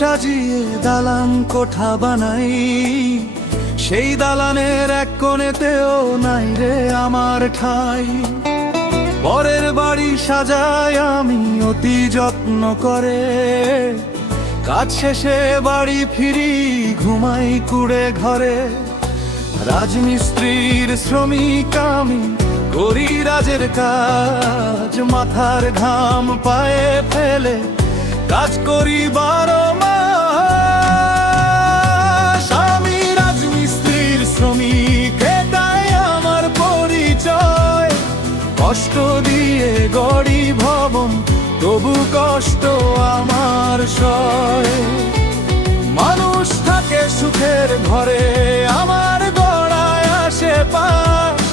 সাজিয়ে দালান কোঠা বানাই, সেই দালানের এক কোণেতেও নাই রে আমার ঠাই। পরের বাড়ি সাজাই আমি অতি যত্ন করে, কাজ শেষে বাড়ি ফিরি ঘুমাই কুড়ে ঘরে। রাজমিস্ত্রির শ্রমিক আমি, করি রাজের কাজ, মাথার ঘাম পায়ে ফেলে কাজ করি 12 মাস। আমি রাজমিস্ত্রির শ্রমিক, এটাই আমার পরিচয়। কষ্ট দিয়ে গড়ি ভবন, তবু কষ্ট আমার সয়। মানুষ থাকে সুখের ঘরে, আমার গড়ায় আসে পাশ।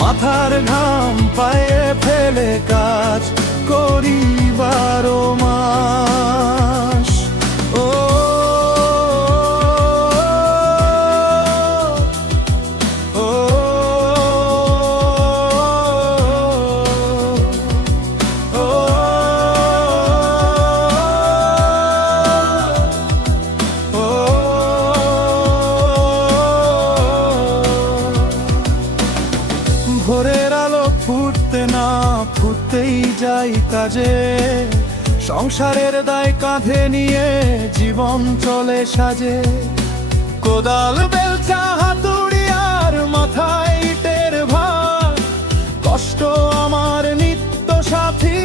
মাথার ঘাম পায়ে ফেলে কাজ করি 12 মাস। ও ভোরের আলো ফুটতে না ফুটতেই যাই কাজে, সংসারের দায় কাঁধে নিয়ে জীবন চলে সাজে। কোদাল বেলচা হাতুড়ি আর মাথায় ইটের ভার, কষ্ট আমার নিত্য সাথী,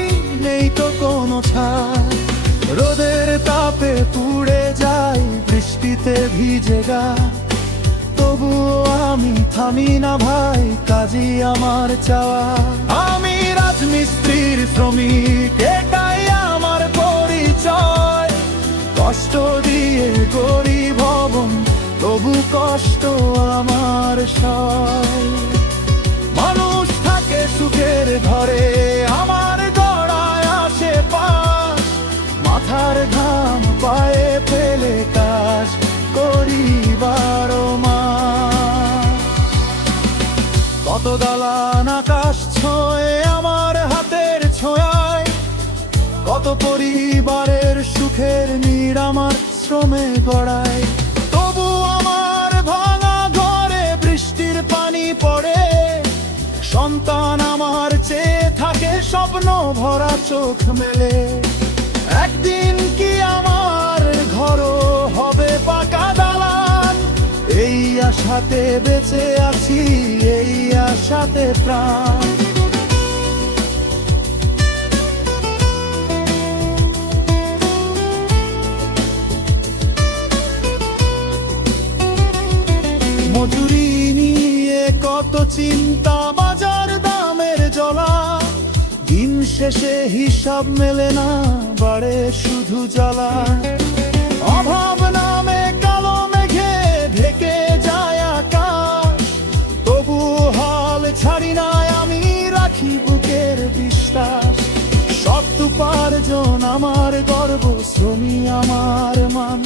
নেই তো কোনো ছাড়। রোদের তাপে পুড়ে যাই, বৃষ্টিতে ভিজে গা, তবুও আমি থামি না ভাই, কাজই আমার চাওয়া। আমি রাজমিস্ত্রির শ্রমিক, এটাই আমার পরিচয়। কষ্ট দিয়ে গড়ি ভবন, তবু কষ্ট আমার সয়। মানুষ থাকে সুখের ঘরে, আমার গড়ায় আসে পাশ। মাথার ঘাম পায়ে ফেলে কাজ করি 12 মাস। কত দালান আকাশ ছোঁয়ে আমার হাতের ছোঁয়ায়, কত পরিবারের সুখের নীড় আমার শ্রমে গড়ায়। তবু আমার ভাঙা ঘরে বৃষ্টির পানি পড়ে, সন্তান আমার চেয়ে থাকে স্বপ্ন ভরা চোখ মেলে। একদিন কি আমার ঘরও হবে পাকা দালান, এই আশাতে বেঁচে আছি, এই আশাতে প্রাণ। মজুরি নিয়ে কত চিন্তা, বাজার দামের জ্বলা, দিন শেষে হিসাব মেলে না, বাড়ে শুধু জ্বালা। অভাব নামে কালো মেঘে ঢেকে যায় আকাশ, তবু হাল ছাড়ি না আমি, রাখি বুকের বিশ্বাস। সৎ উপার্জন আমার গর্ব, শ্রমী আমার মান।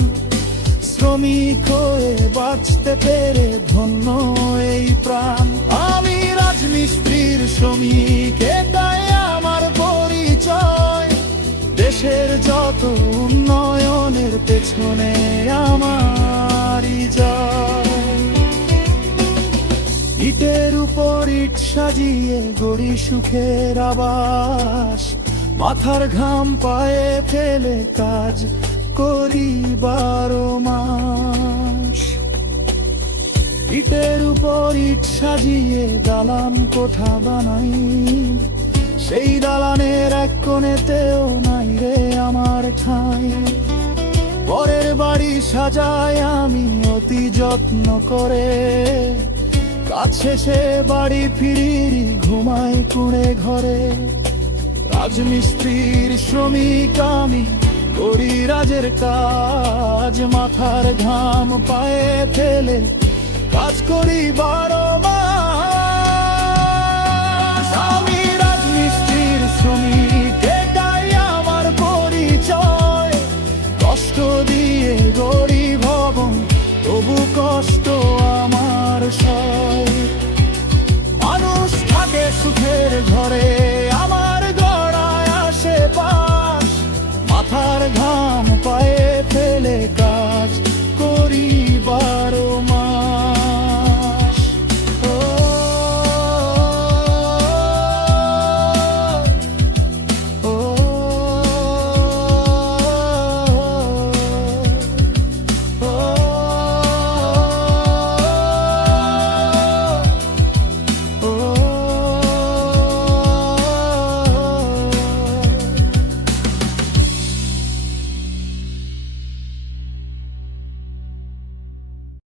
শ্রমিক হয়ে বাঁচতে পেরে ধন্য এই প্রাণ। আমি রাজমিস্ত্রির শ্রমিক, এটাই আমার পরিচয়। দেশের যত উন্নয়নের পেছনে আমারই জয়। ইটের উপর ইট সাজিয়ে গড়ি সুখের আবাস, মাথার ঘাম পায়ে ফেলে কাজ করি 12 মাস। ইটের উপর ইট সাজিয়ে দালান কোঠা বানাই, সেই দালানের এক কোণেতেও নাই রে আমার ঠাই। পরের বাড়ি সাজাই আমি অতি যত্ন করে, কাজ শেষে বাড়ি ফিরি ঘুমাই কুড়ে ঘরে। রাজমিস্ত্রির শ্রমিক আমি, করি রাজের কাজ, মাথার ঘাম পায়ে ফেলে কাজ করি